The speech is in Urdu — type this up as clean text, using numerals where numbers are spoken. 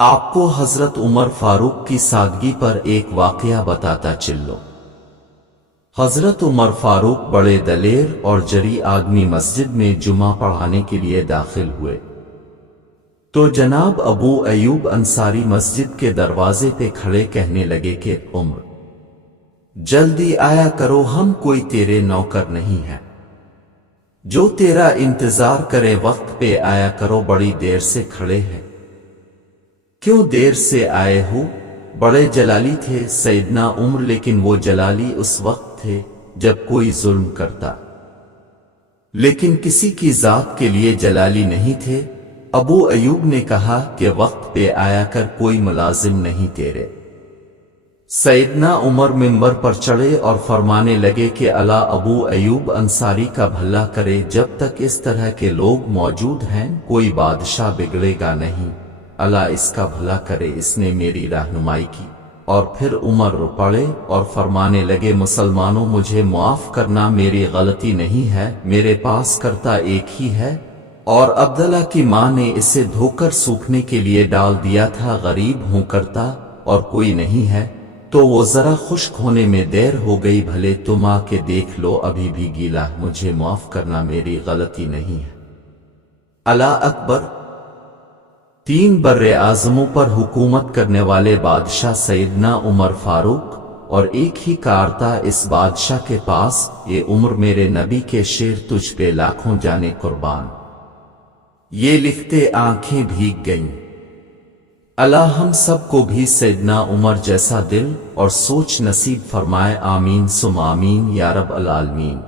آپ کو حضرت عمر فاروق کی سادگی پر ایک واقعہ بتاتا چلو۔ حضرت عمر فاروق بڑے دلیر اور جری آدمی مسجد میں جمعہ پڑھانے کے لیے داخل ہوئے تو جناب ابو ایوب انصاری مسجد کے دروازے پہ کھڑے کہنے لگے کہ عمر جلدی آیا کرو، ہم کوئی تیرے نوکر نہیں ہیں جو تیرا انتظار کرے، وقت پہ آیا کرو، بڑی دیر سے کھڑے ہیں، کیوں دیر سے آئے ہو؟ بڑے جلالی تھے سیدنا عمر، لیکن وہ جلالی اس وقت تھے جب کوئی ظلم کرتا، لیکن کسی کی ذات کے لیے جلالی نہیں تھے۔ ابو ایوب نے کہا کہ وقت پہ آیا کر، کوئی ملازم نہیں تیرے۔ سیدنا عمر منبر پر چڑھے اور فرمانے لگے کہ اللہ ابو ایوب انصاری کا بھلا کرے، جب تک اس طرح کے لوگ موجود ہیں کوئی بادشاہ بگڑے گا نہیں، اللہ اس کا بھلا کرے، اس نے میری رہنمائی کی۔ اور پھر عمر پڑے اور فرمانے لگے، مسلمانوں مجھے معاف کرنا، میری غلطی نہیں ہے، میرے پاس کرتا ایک ہی ہے، اور عبداللہ کی ماں نے اسے دھوکر سوکھنے کے لیے ڈال دیا تھا، غریب ہوں کرتا اور کوئی نہیں ہے تو وہ ذرا خشک ہونے میں دیر ہو گئی، بھلے تم آ کے دیکھ لو، ابھی بھی گیلا، مجھے معاف کرنا، میری غلطی نہیں ہے۔ اللہ اکبر۔ 3 بر-اعظموں پر حکومت کرنے والے بادشاہ سیدنا عمر فاروق، اور ایک ہی کارتا اس بادشاہ کے پاس، یہ عمر میرے نبی کے شعر تجھ پہ لاکھوں جانے قربان، یہ لکھتے آنکھیں بھیگ گئیں۔ اللہ ہم سب کو بھی سیدنا عمر جیسا دل اور سوچ نصیب فرمائے، آمین ثم آمین یا رب العالمین۔